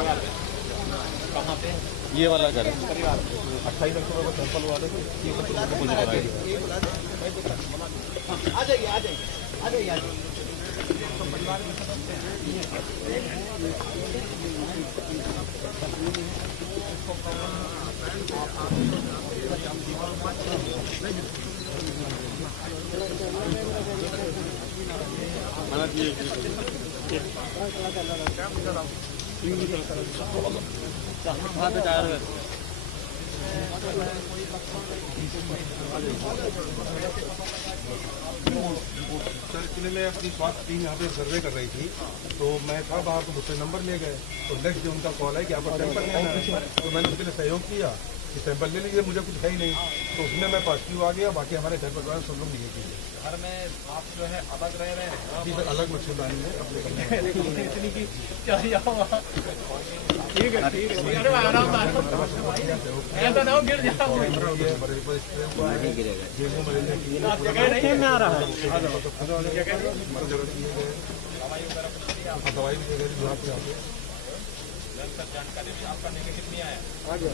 कहाँ पे? ये वाला घर है। 28 अक्टूबर को सैंपल हुआ था, 30 अक्टूबर को पॉजिटिव आया। आ जाइए आ जाइए आ जाइए आ जाइए। सर एक्चुअली मैं अपनी स्वास्थ्य टीम यहाँ पे सर्वे कर रही थी, तो मैं था बाहर, तो मुझसे नंबर ले गए, तो नेक्स्ट डे उनका कॉल है कि आपको सैंपल लेना है, तो मैंने उसके लिए सहयोग किया कि सैंपल ले लीजिए, मुझे कुछ है ही नहीं, तो उसमें मैं पॉजिटिव आ गया। बाकी हमारे घर परिवार सब लोग नहीं किए। घर में आप जो है अलग रह रहे हैं? जी सर, अलग मच्छरदानी में अपने ठीक है ठीक है। अरे आराम ऐसा ना हो गिर जाओ। जगह नहीं में आ रहा है। दवाई भी दे विभाग से आते हैं। जानकारी आपका लेके कितनी आया? आ गया।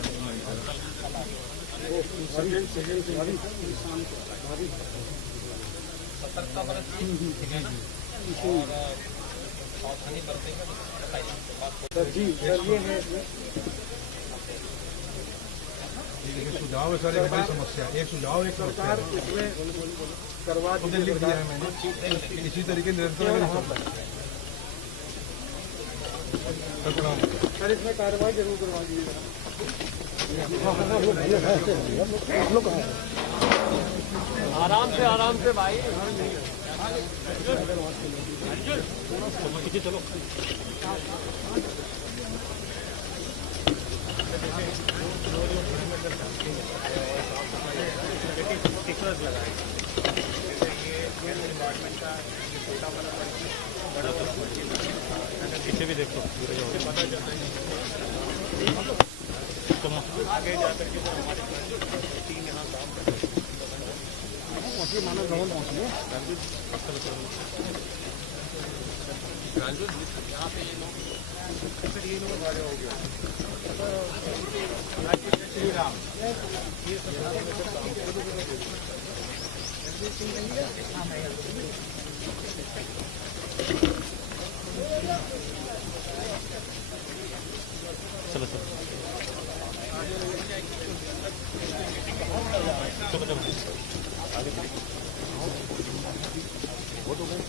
सतर्कता बरतनी, ठीक है ना? और सावधानी बरतेंगे, बताइए। जी सर, ये है सुझाव है सर, एक बड़ी समस्या, एक सुझाव एक सरकार इसमें करवा लिख दिया है मैंने, इसी तरीके निरंतर सर इसमें कार्रवाई जरूर करवा दीजिएगा। आराम से भाई। चलो पीछे भी देखो, आगे जाकर के हमारी टीम यहाँ काम कर रही है। मानव भवन पहुँचिए। यहाँ पे ये लोग गाड़ी हो गया। श्री राम चलो चलो वो तो गए।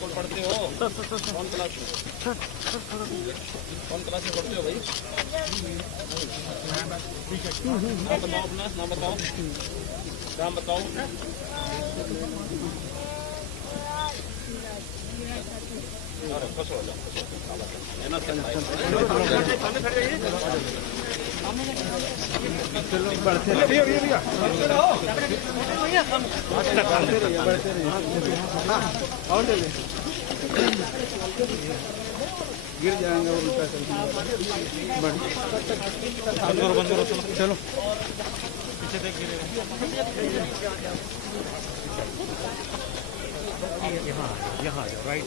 कौन पढ़ते हो? कौन क्लास में? कौन क्लास में पढ़ते हो भाई? नाम बताओ अपना, नाम बताओ, नाम बताओ। गिर जाएंगे वो उल्टा बंद करो चलो पीछे देख यहाँ राइट।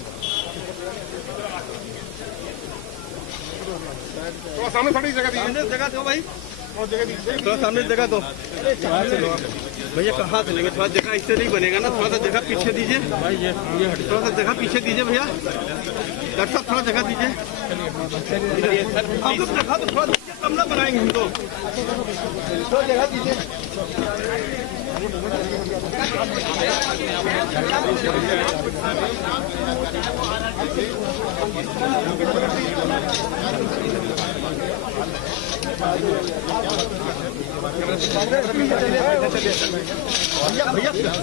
थोड़ा सामने थोड़ी जगह दो भाई, थोड़ा सामने जगह दो। भैया कहाँ से लेंगे? थोड़ा जगह इससे नहीं बनेगा ना, थोड़ा सा जगह पीछे दीजिए भाई। ये थोड़ा सा जगह पीछे दीजिए भैया। डॉक्टर साहब थोड़ा जगह दीजिए। हम लोग जगह तो थोड़ा कम ना बनाएंगे हम लोग, थोड़ा जगह दीजिए। काम ही कर रहे हैं भैया,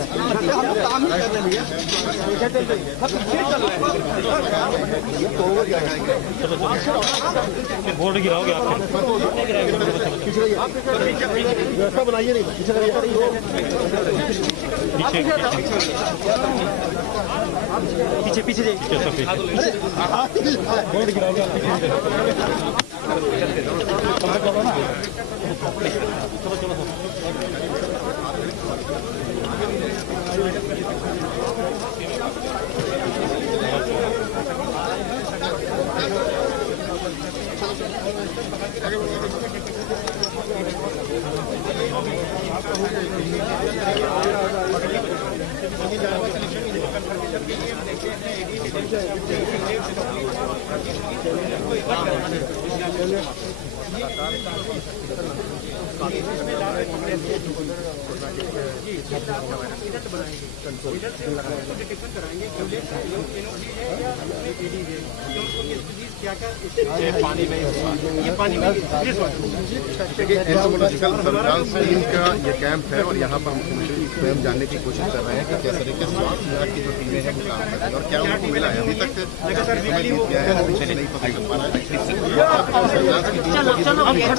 बोर्ड गिराओगे आप? व्यवस्था बनाइए नहीं पीछे पीछे बोर्ड गिराओगे एंटोमोलॉजिकल सर्विलांस टीम का ये कैंप है और यहाँ पर मुख्यमंत्री स्वयं जानने की कोशिश कर रहे हैं कि किस तरीके से स्वास्थ्य विभाग की जो टीमें हैं वो काम कर रही है और क्या उनको मिला है। अभी तक समय बीत गया है, कुछ नहीं पता चल पा रहा है। सर्विलांस की टीम लेकिन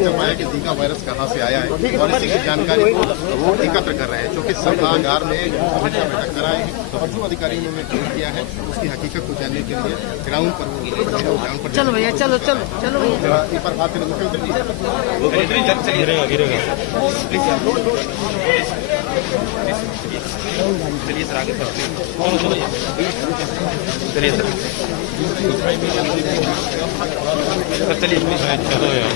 चल पाया कि जीका वायरस कहाँ से आया है और इसी की जानकारी को वो एकत्र कर रहे हैं, जो कि सभागार में समीक्षा बैठक कराए हैं। तो जो अधिकारियों ने भेज किया है उसकी हकीकत को जानने के लिए ग्राउंड पर ग्राउंड पर चलो भैया चलो चलो चलो भैया एक बार बात करें मुख्यमंत्री गिरेगा गिरेगा। चलिए सर आगे चलिए सर चलिए चलो यार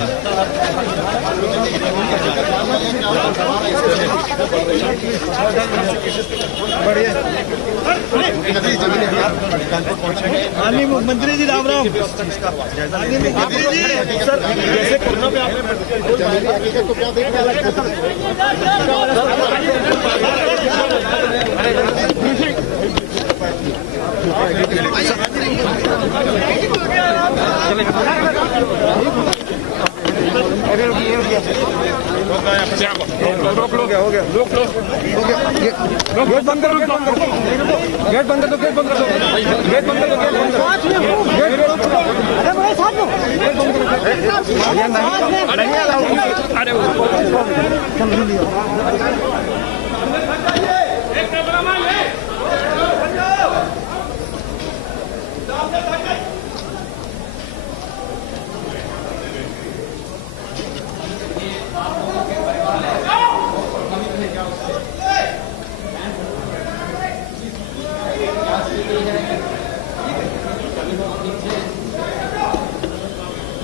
मंत्री जी राम राम। मंत्री जी सर जैसे कोरोना पे आपने हकीकत को क्या देख रहे हो गया गेट बंद करो गेट बंद कर दो गेट बंद कर दो गेट बंद कर दो गेट बंद कर दो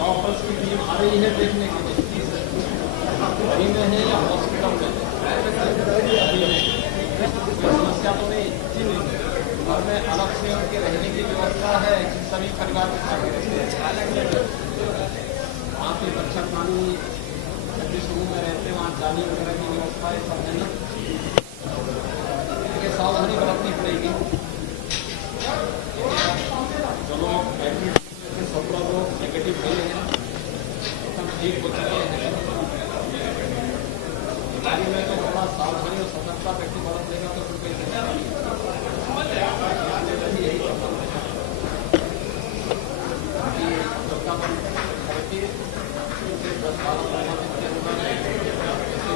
डॉक्टर्स की टीम आ रही है देखने के लिए घरी में है या हॉस्पिटल में समस्या तो नहीं घर में अलग से उनके रहने की व्यवस्था है सभी परिवार के साथ वहाँ पे बच्चा पानी जिस रूम में रहते हैं वहाँ जाली वगैरह की व्यवस्था है सब है ना, सावधानी बरतनी पड़ेगी। जो लोग 17 लोग नेगेटिव मिले हैं सब ठीक हो चुके हैं। गाड़ी में तो थोड़ा सावधानी और सतर्कता व्यक्ति बरत लेगा तो फिर कोई यही करना करके 10-12 महीने के अंदर ऐसे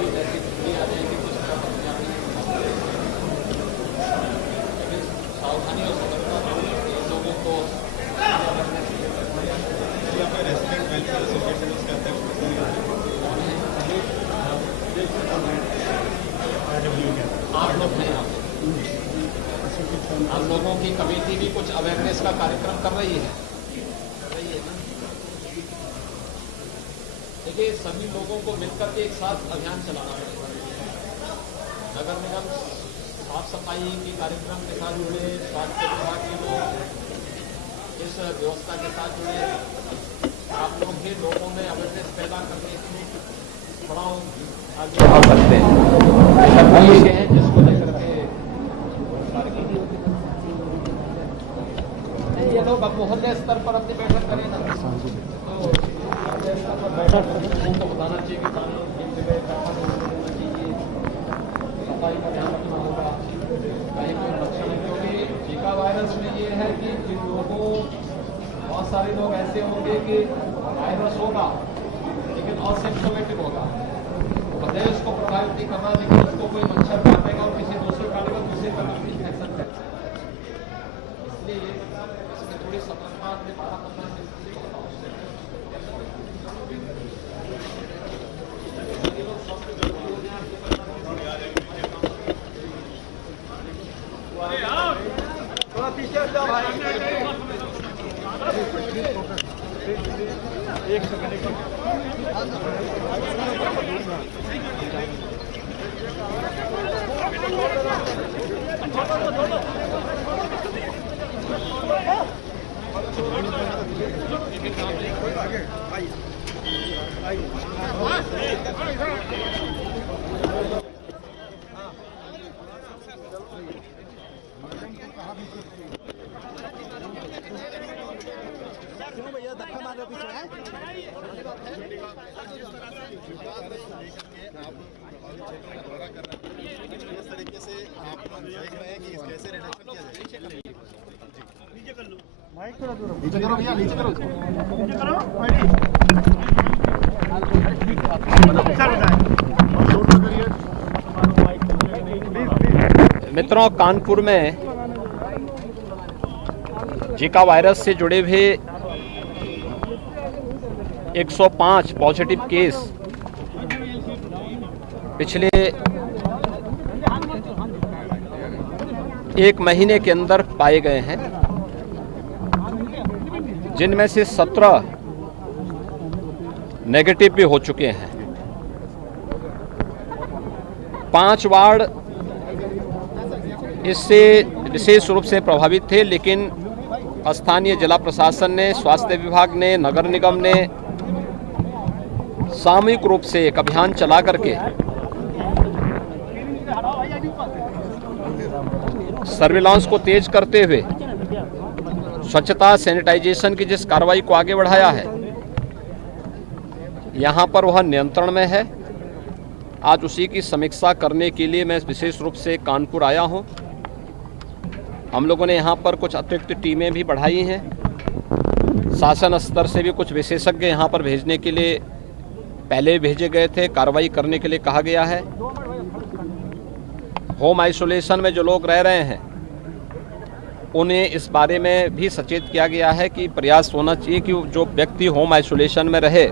भी जैसी ठंडी आ जाएगी कुछ सावधानी और सतर्कता लोगों को आप लोग हैं आप लोगों की कमेटी भी कुछ अवेयरनेस का कार्यक्रम कर रही है ना। देखिए सभी लोगों को मिलकर के एक साथ अभियान चलाना पड़ेगा। नगर निगम साफ सफाई के कार्यक्रम के साथ जुड़े, स्वास्थ्य विभाग के लोग इस व्यवस्था के साथ जुड़े, आप लोग भी लोगों में अवेयरनेस पैदा करने के लिए बड़ा आगे बढ़ सकते हैं। ये है जिसको लेकर के ये लोग अब मोहल्ले स्तर पर अपनी बैठक करें ना, तो मोहल्ले स्तर पर बैठक उनको बताना चाहिए कि सारे लोग ऐसे होंगे कि वायरस होगा लेकिन असिम्प्टोमेटिक होगा, भले उसको प्रभावित नहीं करना, लेकिन उसको कोई मच्छर काटेगा और किसी दूसरे काटेगा, दूसरे का इन्फेक्शन करेगा। इसलिए इसमें थोड़ी सतर्कता अपने पारा करना जरूरी होगा। उससे इस तरीके से आप देख रहे हैं कि कैसे रिडक्शन किया जाए। नीचे करो भैया, नीचे करो, नीचे करो। मित्रों, कानपुर में जीका वायरस से जुड़े हुए 105 पॉजिटिव केस पिछले 1 महीने के अंदर पाए गए हैं, जिनमें से 17 नेगेटिव भी हो चुके हैं। 5 वार्ड इससे विशेष रूप से प्रभावित थे, लेकिन स्थानीय जिला प्रशासन ने, स्वास्थ्य विभाग ने, नगर निगम ने सामूहिक रूप से एक अभियान चला करके सर्विलांस को तेज करते हुए स्वच्छता सैनिटाइजेशन की जिस कार्रवाई को आगे बढ़ाया है, यहाँ पर वह नियंत्रण में है। आज उसी की समीक्षा करने के लिए मैं विशेष रूप से कानपुर आया हूँ। हम लोगों ने यहाँ पर कुछ अतिरिक्त टीमें भी बढ़ाई हैं। शासन स्तर से भी कुछ विशेषज्ञ यहाँ पर भेजने के लिए पहले भेजे गए थे, कार्रवाई करने के लिए कहा गया है। होम आइसोलेशन में जो लोग रह रहे हैं उन्हें इस बारे में भी सचेत किया गया है कि प्रयास होना चाहिए कि जो व्यक्ति होम आइसोलेशन में रहे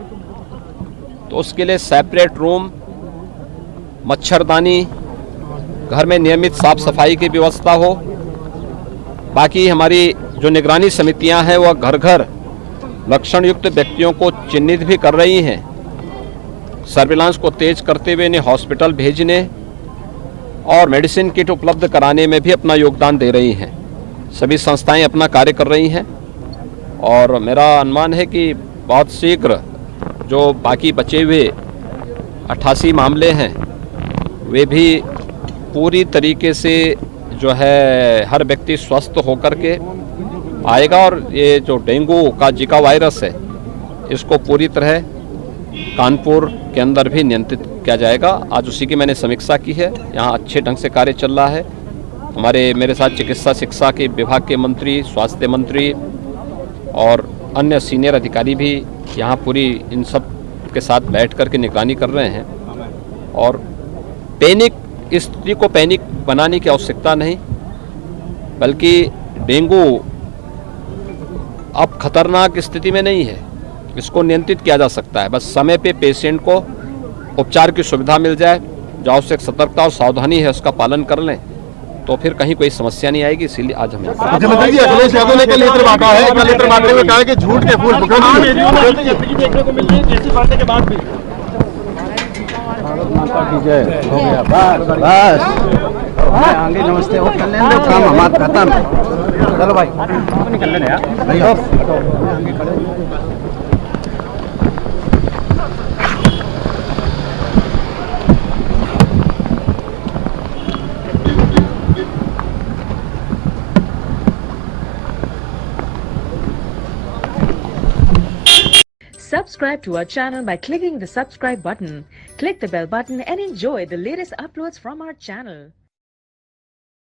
तो उसके लिए सेपरेट रूम, मच्छरदानी, घर में नियमित साफ सफाई की व्यवस्था हो। बाकी हमारी जो निगरानी समितियां हैं वह घर घर लक्षण युक्त व्यक्तियों को चिन्हित भी कर रही हैं। सर्विलांस को तेज करते हुए इन्हें हॉस्पिटल भेजने और मेडिसिन किट उपलब्ध कराने में भी अपना योगदान दे रही हैं। सभी संस्थाएं अपना कार्य कर रही हैं और मेरा अनुमान है कि बहुत शीघ्र जो बाकी बचे हुए 88 मामले हैं वे भी पूरी तरीके से जो है हर व्यक्ति स्वस्थ होकर के आएगा और ये जो डेंगू का जीका वायरस है इसको पूरी तरह कानपुर के अंदर भी नियंत्रित किया जाएगा। आज उसी की मैंने समीक्षा की है। यहाँ अच्छे ढंग से कार्य चल रहा है। मेरे साथ चिकित्सा शिक्षा के विभाग के मंत्री, स्वास्थ्य मंत्री और अन्य सीनियर अधिकारी भी यहाँ पूरी इन सब के साथ बैठ कर के निगरानी कर रहे हैं। और इस स्थिति को पैनिक बनाने की आवश्यकता नहीं, बल्कि डेंगू अब खतरनाक स्थिति में नहीं है, इसको नियंत्रित किया जा सकता है। बस समय पे पेशेंट को उपचार की सुविधा मिल जाए, जो आवश्यक सतर्कता और सावधानी है उसका पालन कर लें तो फिर कहीं कोई समस्या नहीं आएगी। इसीलिए आज हमें अखिलेश यादव ने कल लेटर बांटा है, कल लेटर बांटते हुए कहा कि झूठ के फूल देखने को मिल रही है केसी बांटने के बाद भी। हो गया बस आगे नमस्ते और कर लेंगे काम हमारा खत्म है। चलो भाई निकल लेना यार भैया। Subscribe to our channel by clicking the subscribe button. Click the bell button and enjoy the latest uploads from our channel.